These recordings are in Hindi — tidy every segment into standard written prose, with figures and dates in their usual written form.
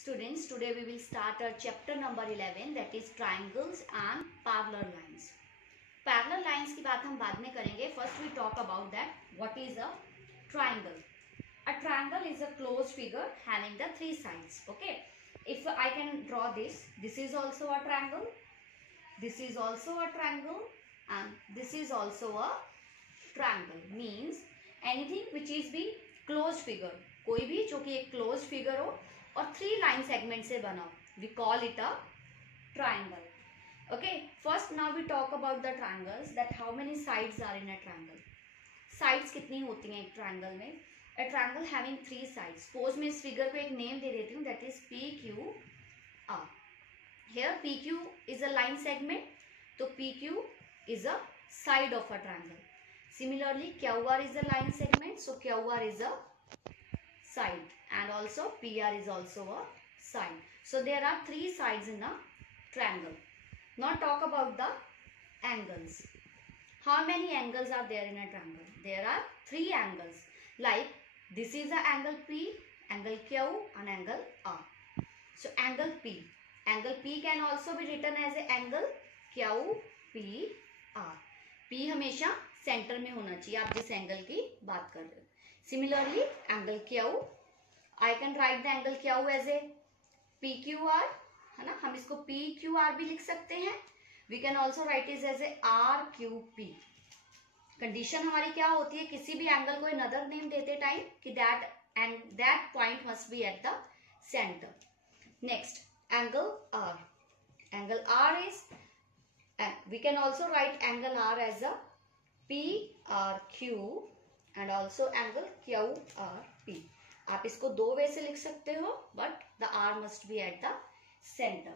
Students, today we will start our chapter number 11, that is triangles and parallel lines. Parallel lines की बात हम बाद में करेंगे. First we talk about that what is a triangle. A triangle is a closed figure having the three sides. Okay, if I can draw this is also a triangle, this is also a triangle, and this is also a triangle. Means anything which is the closed figure, कोई भी जो कि एक closed figure हो और थ्री लाइन सेगमेंट से बना, we call it a triangle. Okay, first now we talk about the triangles, that how many sides are in a triangle. Sides कितनी होती हैं एक ट्राइंगल में? A triangle having three sides. Suppose मैं इस फिगर को एक नेम दे देती हूँ, that is P Q R. Here P Q is a line segment, तो P Q is a side of a triangle. Similarly Q R is a line segment, so Q R is a side, and also PR is also a side. So there are three sides in a triangle. Now talk about the angles. How many angles are there in a triangle? There are three angles. Like this is the angle P, angle Q and angle R. So angle P can also be written as a angle QPR. P हमेशा सेंटर में होना चाहिए आप जिस एंगल की बात कर रहे हो. Similarly, angle Q, I can write the angle Q as a PQR, है ना. हम इसको PQR भी लिख सकते हैं. We can also write it as a RQP. Condition हमारी क्या होती है, किसी भी एंगल को अनदर नेम देते टाइम कि that point must be at the center. Next, angle R. Angle R is, we can also write angle R as a PRQ and also angle QRP. आप इसको दो वे से लिख सकते हो, but the R must be at the center.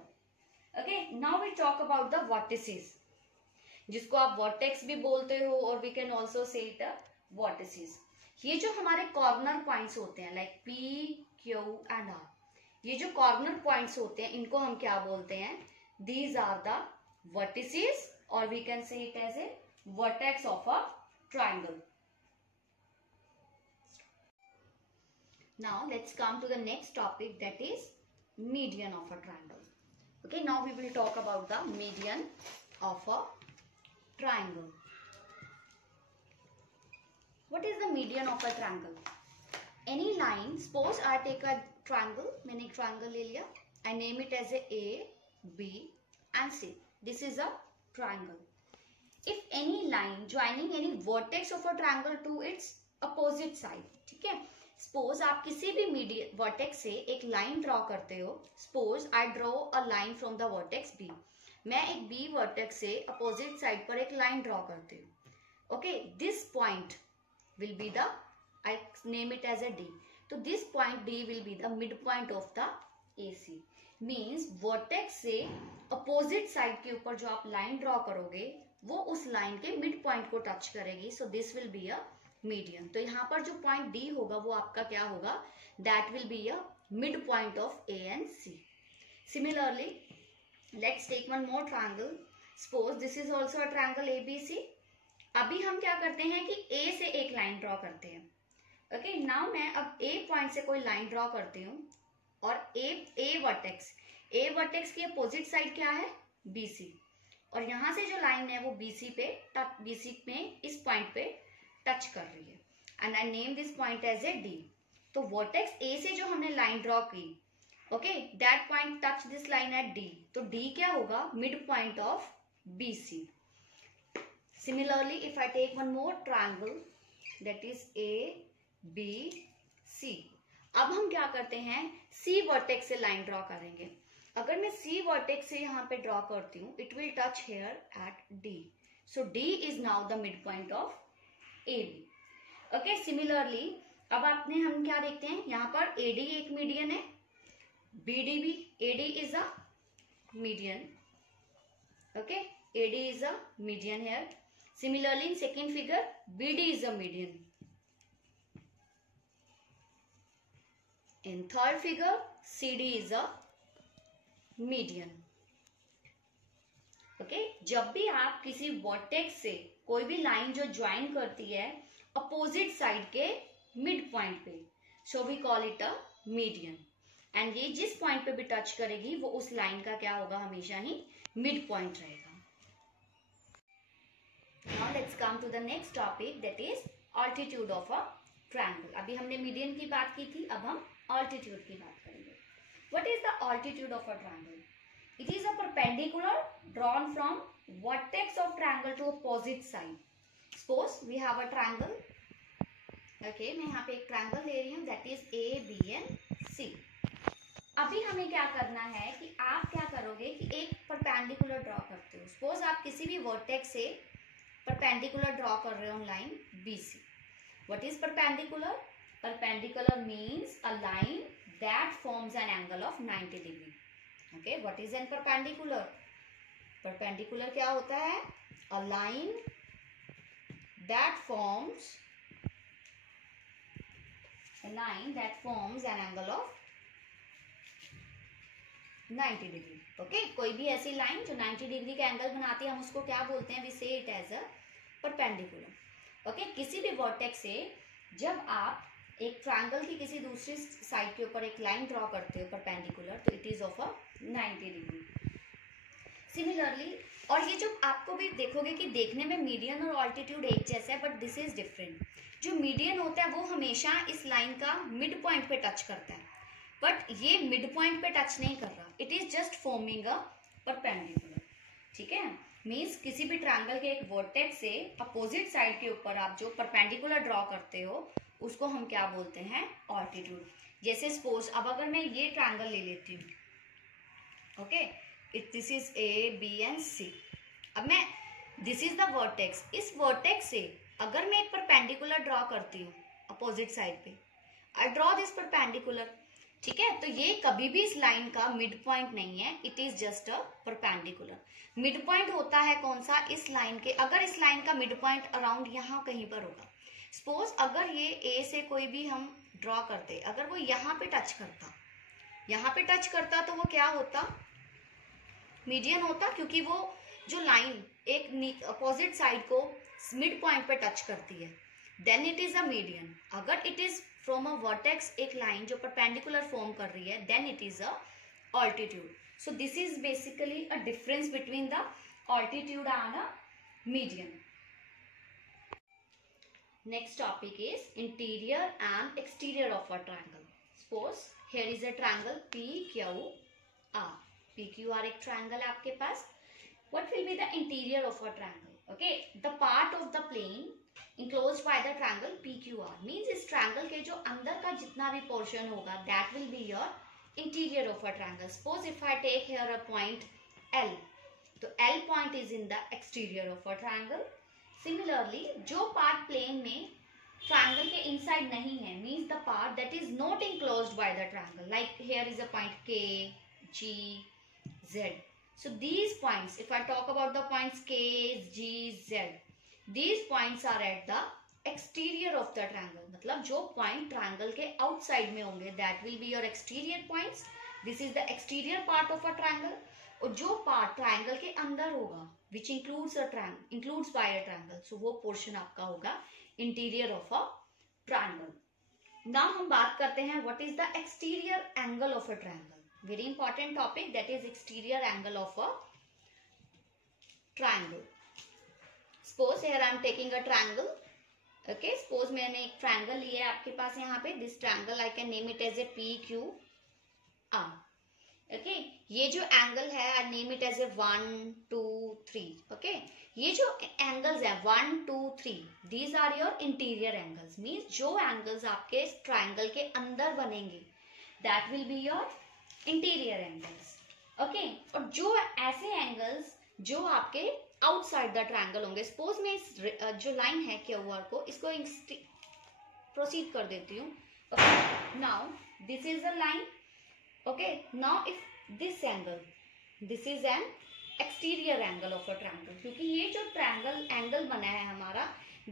Okay, now we talk about the vertices, जिसको आप vertex भी बोलते हो और we can also say it vertices. ये जो हमारे corner points होते हैं like P, Q and R, ये जो corner points होते हैं इनको हम क्या बोलते हैं? These are the vertices, or we can say it as a vertex of a triangle. Now let's come to the next topic, that is median of a triangle. Okay, now we will talk about the median of a triangle. What is the median of a triangle? Any line, suppose I take a triangle, मैंने एक triangle ले लिया, I name it as A, B and C. This is a triangle. If any line joining any vertex of a triangle to its opposite side, ठीक है. सपोज आप किसी भी मीडियन वर्टेक्स से एक लाइन ड्रॉ करते हो. Suppose I draw a line from the vertex B. मैं एक बी वर्टेक्स से अपोजिट साइड पर एक लाइन ड्रॉ करती हूँ. Okay, this point will be the, I name it as a D. तो this point D will be the mid point of the AC. Means vertex से अपोजिट साइड के ऊपर जो आप लाइन ड्रॉ करोगे वो उस लाइन के मिड पॉइंट को टच करेगी. So this will be a median. तो यहाँ पर जो पॉइंट डी होगा वो आपका क्या होगा? That will be a mid point of A and C. Similarly let's take one more triangle. Suppose this is also a triangle ABC. अभी हम क्या करते हैं कि A से एक लाइन ड्रॉ करते हैं. ओके, नाउ मैं अब A पॉइंट से कोई लाइन ड्रॉ करती हूँ और A वर्टेक्स की अपोजिट साइड क्या है? BC. और यहाँ से जो लाइन है वो BC में इस पॉइंट पे टच कर रही है, and I name this point as a D. तो वर्टेक्स A से जो हमने लाइन ड्रॉ की, okay, that point touch this line at D. तो D क्या होगा? Mid point of BC. Similarly if I take one more triangle, that is ABC. अब हम क्या करते हैं? C वर्टेक्स से लाइन ड्रॉ करेंगे. अगर मैं C वर्टेक्स से यहाँ पे ड्रॉ करती हूँ, it will touch here at D. So D is now the mid point of AB. Okay, similarly अब आपने हम क्या देखते हैं, यहाँ पर AD एक मीडियन है, BD भी. AD is a median. Okay, AD is a median here. Similarly in second figure BD is a median. In third figure CD is a median. Okay, जब भी आप किसी वर्टेक्स से कोई भी लाइन जो ज्वाइन करती है अपोजिट साइड के मिड पॉइंट पे, so we call it a median. And ये जिस पॉइंट पे भी टच करेगी वो उस लाइन का क्या होगा, हमेशा ही मिड पॉइंट रहेगा. Now let's come to the next topic, that is altitude of a triangle. अभी हमने मीडियन की बात की थी, अब हम ऑल्टीट्यूड की बात करेंगे. What is the altitude of a triangle? It is a perpendicular drawn from vertex of triangle to opposite side. Suppose we have a triangle. Okay, मैं यहाँ पे एक ट्रायंगल ले रही हूँ, that is A B and C. अभी हमें क्या करना है कि आप क्या करोगे कि एक परपेंडिकुलर ड्रॉ करते हो. सपोज आप किसी भी वर्टेक्स से परपेंडिकुलर ड्रॉ कर रहे हो line BC. What is perpendicular? Perpendicular means a line that forms an angle of 90 degree. Okay, what is an perpendicular? Perpendicular क्या होता है? A line that forms an angle of 90 degree. Okay, कोई भी ऐसी लाइन जो 90 डिग्री का एंगल बनाती है, हम उसको क्या बोलते हैं? We say it as a perpendicular. Okay, किसी भी वर्टेक्स से जब आप एक ट्रायंगल की किसी दूसरी साइड के ऊपर एक लाइन ड्रॉ करते हो परपेंडिकुलर, तो it is of a 90 degree. Similarly, और ये जो आपको भी देखोगे कि देखने में मीडियन और ऑल्टीट्यूड एक जैसा है, बट दिस इज डिफरेंट. जो मीडियन होता है वो हमेशा इस लाइन का मिड पॉइंट पे टच करता है, बट ये मिड पॉइंट पे टच नहीं कर रहा. It is just forming a perpendicular. ठीक है, मीन्स किसी भी ट्रायंगल के एक वर्टेक्स से अपोजिट साइड के ऊपर आप जो परपेंडिकुलर ड्रॉ करते हो उसको हम क्या बोलते हैं? ऑल्टीट्यूड. जैसे सपोज अब अगर मैं ये ट्रायंगल ले लेती हूँ, okay, this is A B and C. अब मैं, दिस इज द वर्टेक्स. इस वर्टेक्स से अगर मैं एक परपेंडिकुलर ड्रॉ करती हूँ अपोजिट साइड पे, आई ड्रॉ दिस परपेंडिकुलर. ठीक है, तो ये कभी भी इस लाइन का मिड पॉइंट नहीं है. It is just a perpendicular. Mid point होता है कौन सा? इस लाइन के, अगर इस लाइन का मिड पॉइंट अराउंड यहाँ कहीं पर होगा. सपोज अगर ये ए से कोई भी हम ड्रॉ करते, अगर वो यहाँ पे टच करता, तो वो क्या होता? मीडियन होता, क्योंकि वो जो लाइन एक अपोजिट साइड को मिड पॉइंट पे टच करती है, then it is a median. अगर it is from a vertex एक लाइन जो परपेंडिकुलर फॉर्म कर रही है, then it is a altitude. So this is basically a difference between the altitude and a median. Next topic is interior and exterior of a triangle. Suppose here is a triangle PQR. PQR एक triangle है आपके पास. What will be the interior of a triangle? Okay, the part of the plane enclosed by the triangle PQR means इस triangle के जो अंदर का जितना भी portion होगा, that will be your interior of a triangle. Suppose if I take here a point L, तो L point is in the exterior of a triangle. Similarly, जो पार्ट प्लेन में ट्रायंगल के इनसाइड नहीं है, means the part that is not enclosed by the triangle, like here is a point K, G, Z. So these points, if I talk about the points K, G, Z, these points are at the exterior of the triangle. मतलब जो पॉइंट ट्रायंगल के आउटसाइड में होंगे, that will be your exterior points. This is the exterior part of a triangle. और जो पार्ट ट्रायंगल के अंदर होगा, which includes by a triangle, so वो पोर्शन आपका होगा interior of a triangle. Now हम बात करते हैं what is the exterior angle of a triangle. Very important topic, that is exterior angle of a triangle. Suppose here I am taking a triangle. Okay, suppose मैंने एक ट्रायंगल लिया है आपके पास यहाँ पे. This triangle I can name it as a PQR. ओके, ये जो एंगल है I name it as a 1, 2, 3. Okay, ये जो एंगल्स है 1, 2, 3, these are your interior angles. Means जो एंगल्स आपके ट्रायंगल के अंदर बनेंगे, that will be your interior angles. Okay, और जो ऐसे एंगल्स जो आपके आउटसाइड द ट्रायंगल होंगे. सपोज मैं इस जो लाइन है QR को, इसको प्रोसीड कर देती हूँ. Okay, now this is a line. Okay, now if this angle, this is an exterior angle of a triangle. क्योंकि ये जो ट्रायंगल एंगल बना है हमारा,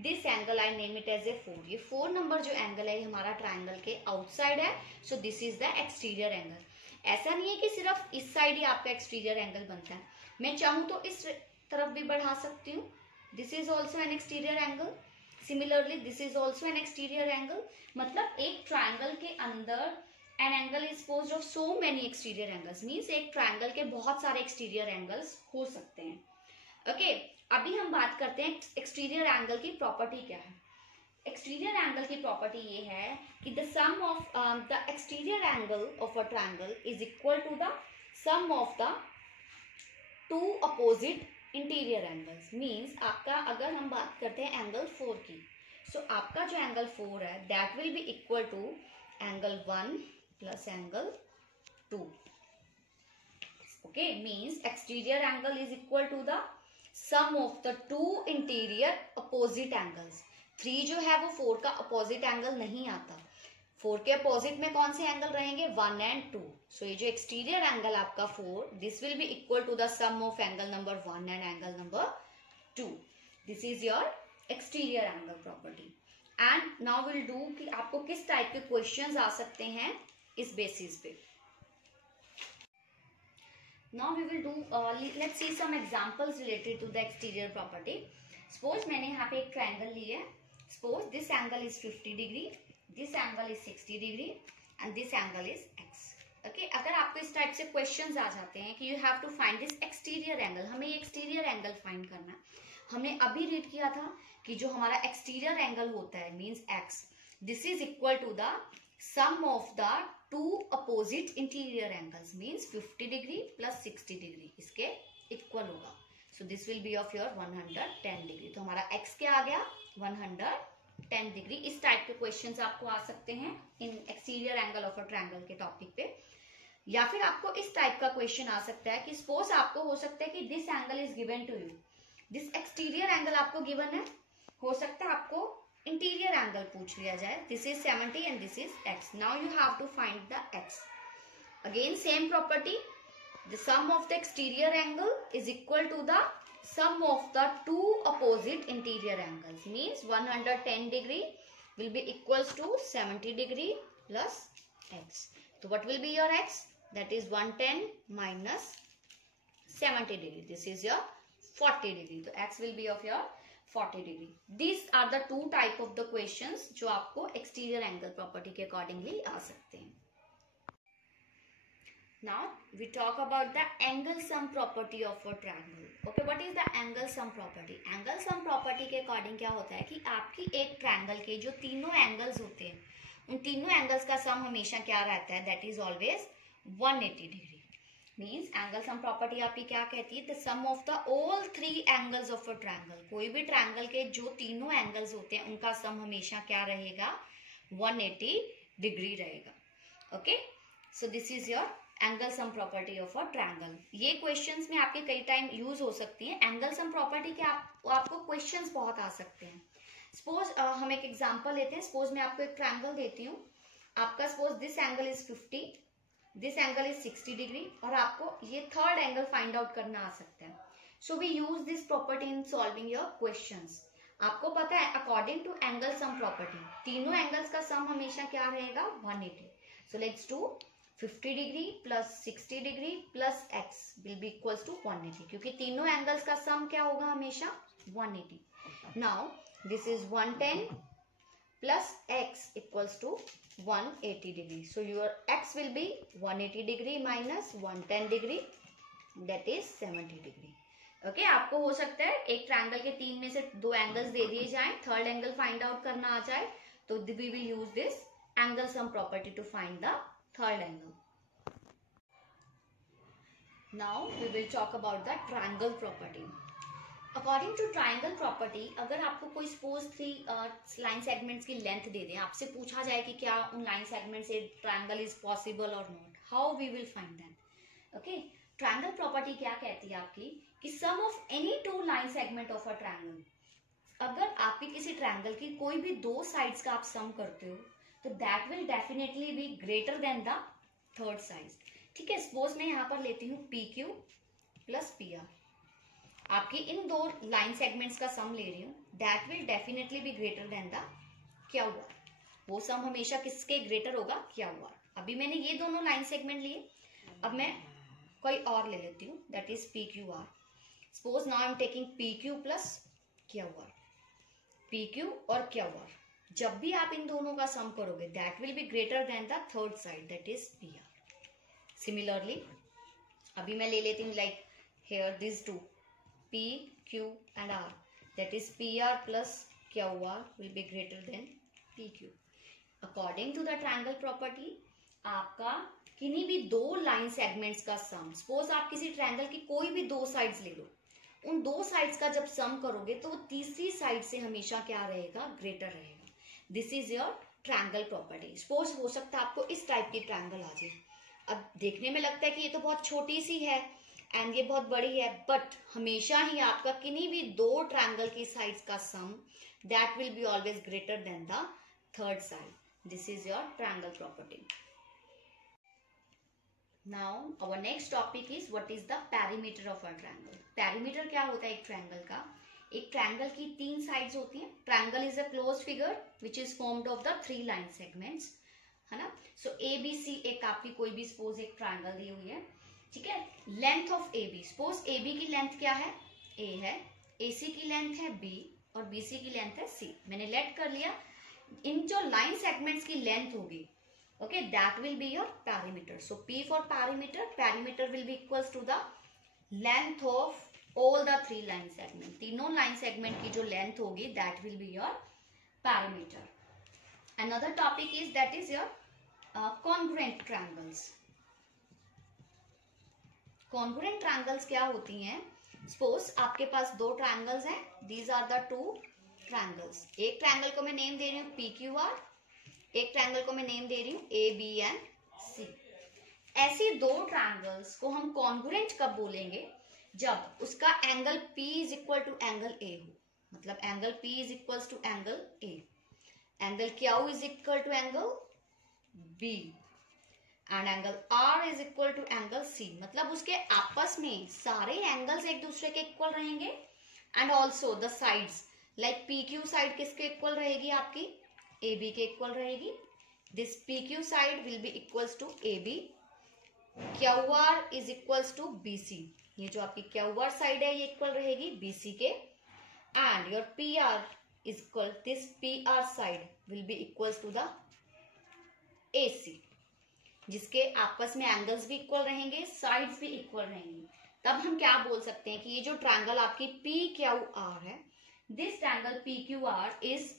this angle I name it as a 4. ये 4 नंबर जो एंगल है हमारा ट्रायंगल के आउटसाइड है. सो this is the exterior angle. ऐसा नहीं है कि सिर्फ इस साइड ही आपका एक्सटीरियर एंगल बनता है. मैं चाहूँ तो इस तरफ भी बढ़ा सकती हूँ. This is also an exterior angle. Similarly this is also an exterior angle. मतलब एक ट्रायंगल के अंदर An angle is composed of so many exterior angles. Means एक triangle के बहुत सारे exterior angles हो सकते हैं. Okay, अभी हम बात करते हैं exterior angle की property क्या है. Exterior angle की property ये है कि the sum of the exterior angle of a triangle is equal to the sum of the two opposite interior angles. Means आपका अगर हम बात करते हैं एंगल 4 की, सो आपका जो एंगल 4 है that will be equal to angle 1 plus angle 2. Okay, means exterior angle is equal to the sum of the two interior opposite angles. 3 जो है वो 4 का अपोजिट एंगल नहीं आता. 4 के अपोजिट में कौन से एंगल रहेंगे? 1 एंड 2. सो ये जो एक्सटीरियर एंगल आपका 4, this will be equal to the sum of angle number 1 and angle number 2. This is your exterior angle property. And now will do कि आपको किस टाइप के क्वेश्चंस आ सकते हैं इस बेसिस पे. Now we will do let's see some examples related to the exterior property. Suppose मैंने यहाँ पे एक ट्रायंगल लिया है. Suppose this angle is 50 degree, this angle is 60 degree and this angle is x. Okay, अगर आपको इस टाइप से क्वेश्चंस आ जाते हैं कि you have to find this exterior angle, हमें ये exterior angle find करना है. हमने अभी रीड किया था कि जो हमारा exterior angle होता है means x, this is equal to the sum of the two opposite interior angles means 50 degree plus 60 degree इसके इक्वल होगा. So this will be of your 110 degree. तो हमारा x क्या आ गया? 110 डिग्री. इस टाइप के क्वेश्चंस आपको आ सकते हैं इन exterior angle of a triangle के टॉपिक पे. या फिर आपको इस टाइप का क्वेश्चन आ सकता है कि सपोज आपको हो सकता है कि this angle is given to you, this exterior angle आपको गिवन है. हो सकता है आपको इंटीरियर एंगल पूछ लिया जाए. This is 70 and this is x. Now you have to find the x. Again same property, the sum of the exterior angle is equal to the sum of the two opposite interior angles means 110 degree will be equals to 70 degree plus x. So what will be your x? That is 110 minus 70 degree. This is your 40 degree. So x will be of your 40 degree. These are the two type of the questions जो आपको exterior angle property के accordingly आ सकते हैं. Now we talk about the angle sum property of a triangle. Okay, what is the angle sum property? Angle sum property के according क्या होता है कि आपकी एक triangle के जो तीनों angles होते हैं उन तीनों angles का sum हमेशा क्या रहता है? That is always 180 degree. Means angle sum property आपकी क्या कहती है? The sum of the all three angles of a triangle. कोई भी triangle के जो तीनों angles होते हैं उनका sum हमेशा क्या रहेगा? 180 degree रहेगा. Okay, so this is your angle sum property of a triangle. ये क्वेश्चंस में आपके कई टाइम यूज हो सकती हैं. एंगल सम प्रॉपर्टी के आपको क्वेश्चंस बहुत आ सकते हैं. सपोज हम एक एग्जांपल लेते हैं. सपोज मैं आपको एक ट्रायंगल देती हूँ. आपका suppose this angle is 50, this angle is 60 degree और आपको ये थर्ड एंगल फाइंड आउट करना आ सकता है. So we use this property in solving your questions. आपको पता है according to angle sum property तीनों एंगल्स का सम हमेशा क्या रहेगा? 180. So let's do 50 degree plus 60 degree plus x will be equals to 180 क्योंकि तीनों एंगल्स का सम क्या होगा? हमेशा 180. Now this is 110 plus x equals to 180 degree. So your x will be 180 degree minus 110 degree that is 70 degree. Okay, आपको हो सकता है एक ट्रायंगल के तीन में से दो एंगल्स दे दिए जाएं, थर्ड एंगल फाइंड आउट करना आ जाए तो we will use this angle sum property to find the third angle. Now we will talk about the triangle property. According to triangle property, अगर आपको कोई suppose 3 line segments की length दे दें, आपसे पूछा जाए कि क्या उन line segments से triangle is possible or not, how we will find that? Okay, triangle property क्या कहती है आपकी कि sum of any two line segment of a triangle. अगर आपकी किसी triangle की कोई भी दो sides का आप sum करते हो तो that will definitely be greater than the third side. ठीक है, सपोज मैं यहाँ पर लेती हूँ PQ प्लस PR. आपकी इन दो लाइन सेगमेंट्स का सम ले रही हूँ. That will definitely be greater than the QR. वो सम हमेशा किसके ग्रेटर होगा? QR. अभी मैंने ये दोनों लाइन सेगमेंट लिए, अब मैं कोई और ले लेती हूँ that is PQR. Suppose now I am taking PQ plus QR. PQ और QR. जब भी आप इन दोनों का सम करोगे that will be greater than the third side that is P R. Similarly अभी मैं ले लेती हूँ like here this two P Q and R that is P R plus Q R will be greater than P Q. According to the triangle property आपका किन्हीं भी दो लाइन सेगमेंट्स का सम, सपोज आप किसी ट्रायंगल की कोई भी दो साइड्स ले लो, उन दो साइड्स का जब सम करोगे तो तीसरी साइड से हमेशा क्या रहेगा, ग्रेटर रहेगा. This is your triangle property. Suppose हो सकता है आपको इस टाइप की ट्रायंगल आ जाए. अब देखने में लगता है कि ये तो बहुत छोटी सी है एंड ये बहुत बड़ी है, बट हमेशा ही आपका किन्हीं भी दो ट्रायंगल की साइड्स का sum that will be always greater than the third side. This is your triangle property. Now our next topic is what is the perimeter of a triangle. Perimeter क्या होता है एक ट्रायंगल का? एक ट्रायंगल की तीन साइड्स होती हैं. Triangle is a close figure which is formed of the three line segments, है ना. सो ए बी सी एक आपकी कोई भी सपोज एक ट्रायंगल दी हुई है, ठीक है. Length of A B, suppose A B की लेंथ क्या है, ए है, ए सी की लेंथ है बी और बी सी की लेंथ है सी. मैंने लेट कर लिया. इन जो लाइन सेगमेंट्स की लेंथ होगी, okay, that will be your perimeter. So P for perimeter, perimeter will be equals to the length of all the three line segment. तीनों line segment की जो length होगी that will be your perimeter. Another topic is that is your congruent triangles. Congruent triangles क्या होती हैं? Suppose आपके पास दो triangles हैं. These are the two triangles. एक triangle को मैं name दे रही हूँ PQR, एक ट्रायंगल को मैं नेम दे रही हूँ ए बी एंड सी. ऐसे दो ट्रायंगल्स को हम कॉन्ग्रुएंट कब बोलेंगे, जब उसका angle P is equal to angle A हो. मतलब angle P is equal to angle A, angle Q is equal to angle B and angle R is equal to angle C. मतलब उसके आपस में सारे एंगल्स एक दूसरे के इक्वल रहेंगे and also the sides like PQ side किसके इक्वल रहेगी, आपकी ए बी के इक्वल रहेगी. This P Q side will be equals to A B. Q R is equals to B C. ये जो आपकी क्यू आर साइड है ये इक्वल रहेगी बी सी के. And your P R is equal, this P R side will be equals to the A C, जिसके आपस में एंगल्स भी इक्वल रहेंगे, साइड्स भी इक्वल रहेंगी. तब हम क्या बोल सकते हैं कि ये जो ट्रायंगल आपकी पी क्यू आर है, this triangle P Q R is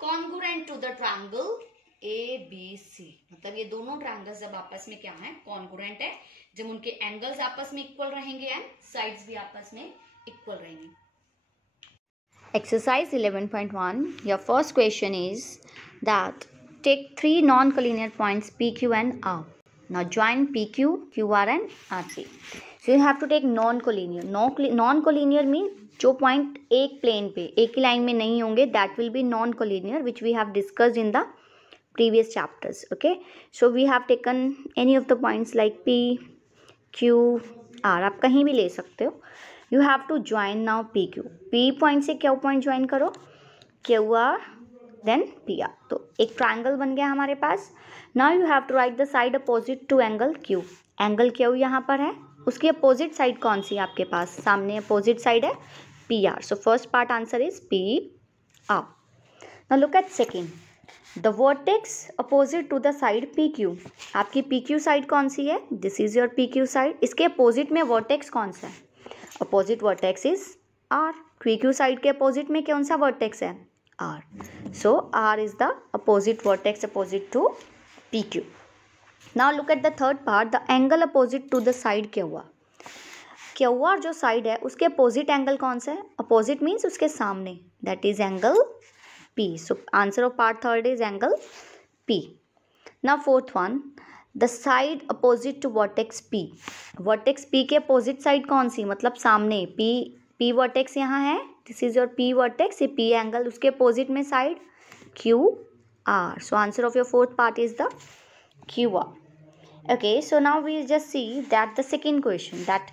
congruent to the triangle A B C. मतलब ये दोनों ट्रायंगल्स जब आपस में क्या है, कॉन्ग्रुएंट है, जब उनके एंगल्स आपस में इक्वल रहेंगे एंड साइड्स भी आपस में इक्वल रहेंगे. Exercise 11.1. Your first question is that take three non-collinear points P, Q and R. Now join P, Q, Q, R and R, C. So you have to take non-collinear. Non-collinear means जो पॉइंट एक प्लेन पे एक ही लाइन में नहीं होंगे that will be non collinear which we have discussed in the previous chapters. Okay, so we have taken any of the points like P Q R. आप कहीं भी ले सकते हो. You have to join now P Q. P point से क्यू पॉइंट ज्वाइन करो, Q R then P R. तो एक ट्रायंगल बन गया हमारे पास. Now you have to write the side opposite to angle Q. Angle Q यहाँ पर है, उसकी अपोजिट साइड कौन सी है आपके पास, सामने अपोजिट साइड है PR. So first part answer is PR. Now look at second. The vertex opposite to the side PQ. आपकी PQ साइड कौन सी है, this is your PQ side. इसके अपोजिट में वर्टेक्स कौन सा है, opposite vertex is R. PQ side के अपोजिट में कौन सा वर्टेक्स है, R. So R is the opposite vertex opposite to PQ. Now look at the third part. The angle opposite to the side QR. Q R जो साइड है उसके अपोजिट एंगल कौन सा है, अपोजिट मीन्स उसके सामने, that is angle P. So answer of part third is angle P. Now fourth one, the side opposite to vertex P. Vertex P के अपोजिट साइड कौन सी, मतलब सामने P वर्टेक्स यहाँ है, this is your P vertex, ये P एंगल, उसके अपोजिट में side Q R. So answer of your fourth part is the Q R. Okay, so now we just see that the second question, that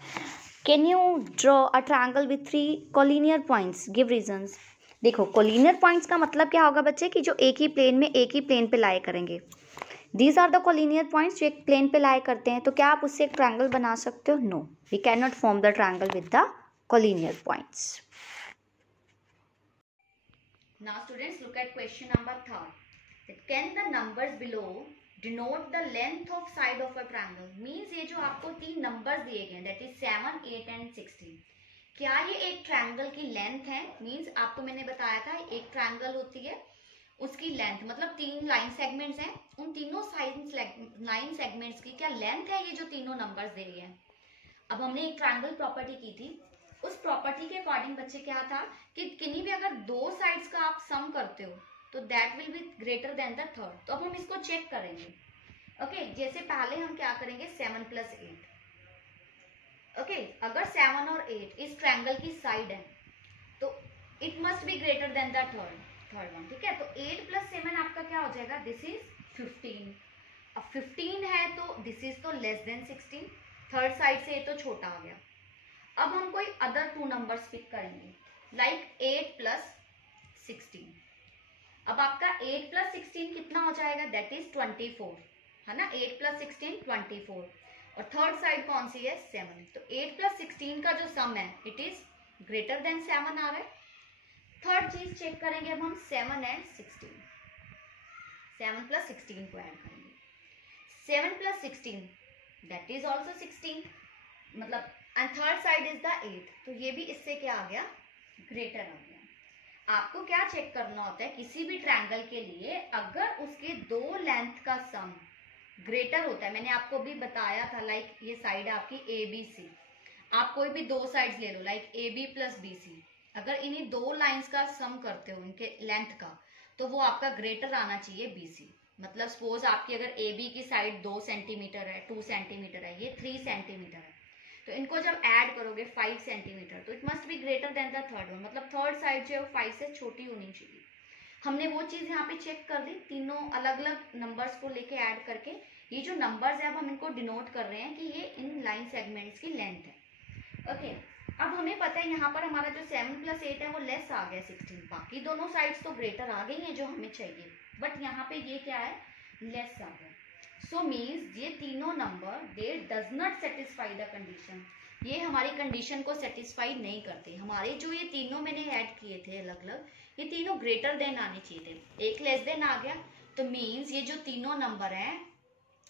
can you draw a triangle with three collinear points? Give reasons. देखो collinear points का मतलब क्या होगा बच्चे, कि जो एक ही प्लेन में एक ही प्लेन पे लाए करेंगे. These are the collinear points जो एक प्लेन पे लाए करते हैं. तो क्या आप उससे एक ट्रायंगल बना सकते हो? No, we cannot form the triangle with the collinear points. Now students, look at question number 3. Can the numbers below denote the length of side of a triangle? Means ये जो आपको 3 नंबर्स दिए गए, that is 7, 8 and 16, क्या ये एक ट्रायंगल की लेंथ है? मीन्स आपको मैंने बताया था एक ट्रायंगल होती है, उसकी लेंथ मतलब 3 लाइन सेगमेंट्स हैं, उन तीनों लाइन सेगमेंट्स की क्या लेंथ है ये जो तीनों नंबर्स दे रही है। अब हमने एक ट्रायंगल प्रॉपर्टी की थी, उस प्रॉपर्टी के अकॉर्डिंग बच्चे क्या था कि किन्हीं भी अगर 2 साइड्स का आप सम करते हो तो that will be greater than the third. तो अब हम इसको चेक करेंगे। ओके, जैसे पहले हम क्या करेंगे, 7 + 8। ओके, अगर 7 और 8 इस ट्रायंगल की साइड है तो it must be greater than the third one. ठीक है, तो 8 + 7 आपका क्या हो जाएगा, दिस इज 15। अब 15 है तो दिस इज तो लेस देन 16, थर्ड साइड से ये तो छोटा आ गया। अब हम कोई अदर 2 नंबर्स पिक करेंगे, लाइक 8 + 16। अब आपका 8 + 16 कितना हो जाएगा, दैट इज 24, है ना। 8 + 16 24, और थर्ड साइड कौन सी है, 7। तो 8 + 16 का जो सम है इट इज ग्रेटर देन 7 आ रहा है। थर्ड चीज चेक करेंगे अब हम 7 and 16, 7 + 16 को ऐड करेंगे। 7 + 16 दैट इज ऑल्सो 16, मतलब and third side is the 8, तो ये भी इससे क्या आ गया, ग्रेटर आ गया। आपको क्या चेक करना होता है किसी भी ट्रायंगल के लिए, अगर उसके 2 लेंथ का सम ग्रेटर होता है, मैंने आपको भी बताया था, लाइक ये साइड है आपकी ABC, आप कोई भी 2 साइड्स ले लो लाइक AB + BC, अगर इन्हीं 2 लाइंस का सम करते हो इनके लेंथ का, तो वो आपका ग्रेटर आना चाहिए BC। मतलब सपोज आपकी अगर AB की साइड 2 सेंटीमीटर है, 2 सेंटीमीटर है, ये 3 सेंटीमीटर है, तो इनको जब ऐड करोगे 5 सेंटीमीटर, तो it must be greater than the third one, मतलब थर्ड साइड जो है वो 5 से छोटी होनी चाहिए। हमने वो चीज यहाँ पे चेक कर दी, तीनों अलग अलग नंबर्स को लेके ऐड करके। ये जो नंबर्स है अब हम इनको डिनोट कर रहे हैं कि ये इन लाइन सेगमेंट्स की लेंथ है। ओके, अब हमें पता है यहाँ पर हमारा जो 7 + 8 है वो लेस आ गया 16, बाकी दोनों साइड्स तो ग्रेटर आ गई हैं जो हमें चाहिए, बट यहाँ पे ये क्या है, लेस आ गया। सो मीन्स ये तीनों number they does not satisfy the condition, ये हमारी कंडीशन को सेटिस्फाई नहीं करते। हमारे जो ये तीनों मैंने ऐड किए थे अलग अलग, ये तीनों ग्रेटर देन आने चाहिए थे, एक लेस देन आ गया। तो मीन्स ये जो तीनों नंबर हैं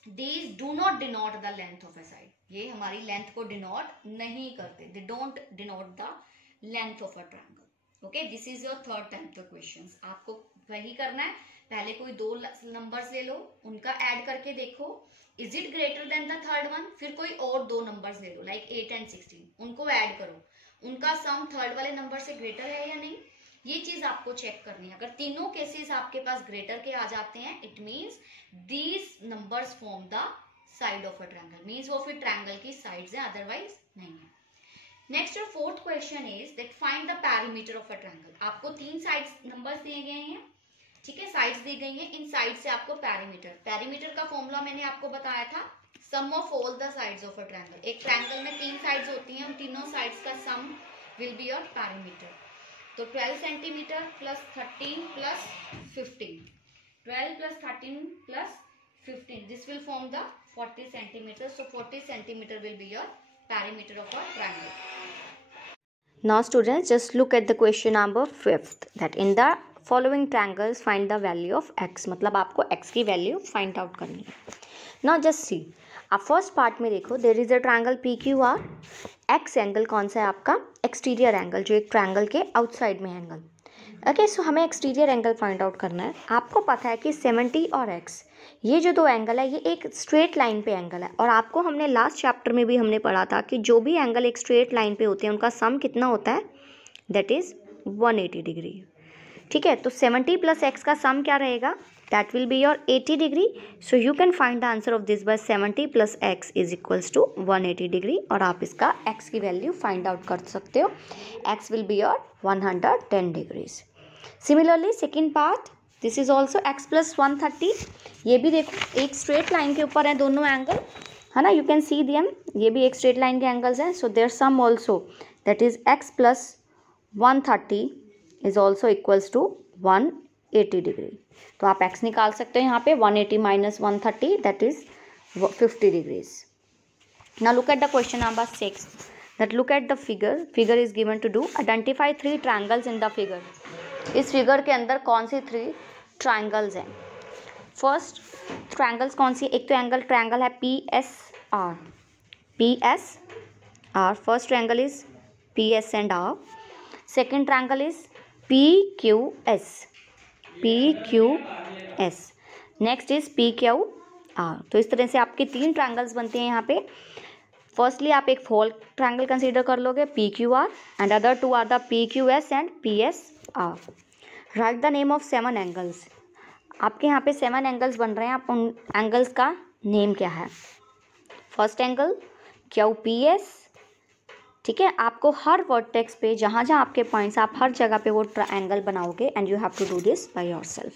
these do not denote the length of A side, ये हमारी लेंथ को डिनोट नहीं करते, they don't denote the length of a triangle. Okay, this is your third type of questions. आपको वही करना है, पहले कोई 2 नंबर्स ले लो, उनका ऐड करके देखो is it greater than the third one, फिर कोई और 2 नंबर्स ले लो लाइक 8 and 16, उनको ऐड करो, उनका सम थर्ड वाले नंबर से ग्रेटर है या नहीं, ये चीज आपको चेक करनी है। अगर तीनों केसेस आपके पास ग्रेटर के आ जाते हैं, it means these numbers form the side of a triangle, means वो फिर ट्रायंगल की साइड्स हैं, अदरवाइज नहीं है। नेक्स्ट और fourth question is that find the perimeter of a triangle. आपको 3 साइड्स नंबर्स दिए गए हैं, ठीक है, साइड्स दी गई हैं, इन साइड से आपको पेरीमीटर का फॉर्मूला मैंने आपको बताया था, sum of all the sides of a triangle. एक ट्रायंगल में 3 साइड्स होती हैं, उन तीनों साइड्स का sum will be your perimeter. तो 12 centimetre + 13 + 15, 12 + 13 + 15, this will form the 40 centimeters. So 40 centimeter will be your perimeter of a triangle. Now students, just look at the question number 5th, that in the following triangles find the value of x, मतलब आपको x की वैल्यू फाइंड आउट करनी है। Now just see, आप फर्स्ट पार्ट में देखो, there is a triangle PQR, x angle कौन सा है आपका, एक्सटीरियर एंगल, जो एक ट्रायंगल के आउटसाइड में एंगल। ओके, सो हमें एक्सटीरियर एंगल फाइंड आउट करना है। आपको पता है कि 70 और x, ये जो 2 एंगल है ये एक स्ट्रेट लाइन पे एंगल है, और आपको हमने लास्ट चैप्टर में भी हमने पढ़ा था कि जो भी एंगल एक स्ट्रेट लाइन पे होते हैं उनका सम कितना होता है, दैट इज 180 डिग्री। ठीक है, तो 70 + x का सम क्या रहेगा, that will be your 80 degree. So you can find the answer of this by 70 + x is equals to 180 degree, और आप इसका x की वैल्यू फाइंड आउट कर सकते हो, x will be your 110 degrees. Similarly second part, this is also x + 130, ये भी देखो एक स्ट्रेट लाइन के ऊपर है दोनों एंगल, है ना, यू कैन सी देम, ये भी एक स्ट्रेट लाइन के एंगल्स हैं। So their sum also that is x + 130 is also equals to 180 degree. तो आप x निकाल सकते हो यहाँ पे, 180 - 130 that is 50 degrees. Now look at the question number 6, that look at the figure is given to do identify 3 triangles in the figure। इस फिगर के अंदर कौन सी 3 ट्राइंगल्स हैं? फर्स्ट ट्राइंगल्स कौन सी? एक तो ट्राइंगल है PSR, first triangle is PS and R. Second triangle is PQS. Next is PQR. तो इस तरह से आपके 3 ट्राइंगल्स बनते हैं यहाँ पे. फर्स्टली आप एक फोल ट्राइंगल कंसीडर कर लोगे PQR and other 2 are the PQS and PSR. Write the name of 7 angles. आपके यहाँ पे 7 एंगल्स बन रहे हैं, आप उन एंगल्स का नेम क्या है? First angle QPS. ठीक है, आपको हर वर्टेक्स पे जहाँ जहाँ आपके पॉइंट्स, आप हर जगह पे वो एंगल बनाओगे and you have to do this by yourself.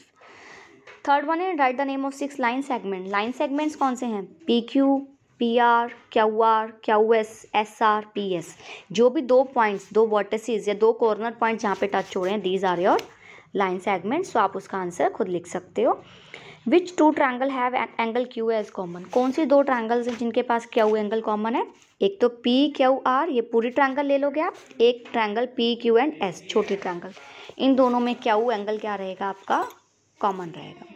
Third one है write the name of 6 line segment. Line segments कौन से हैं? PQ, PR, QR, QS, SR, PS. जो भी 2 पॉइंट्स, 2 वर्टिसेस या 2 कॉर्नर पॉइंट जहाँ पे टच हो रहे हैं, these are your line segments. तो आप उसका आंसर खुद लिख सकते हो. Which 2 triangle have angle Q as common. कौन सी 2 ट्राइंगल्स हैं जिनके पास Q एंगल कॉमन है? एक तो PQR, ये पूरी ट्राइंगल ले लोगे आप. एक ट्राइंगल PQ एंड S, छोटी ट्राइंगल. इन दोनों में Q एंगल क्या रहेगा आपका? कॉमन रहेगा.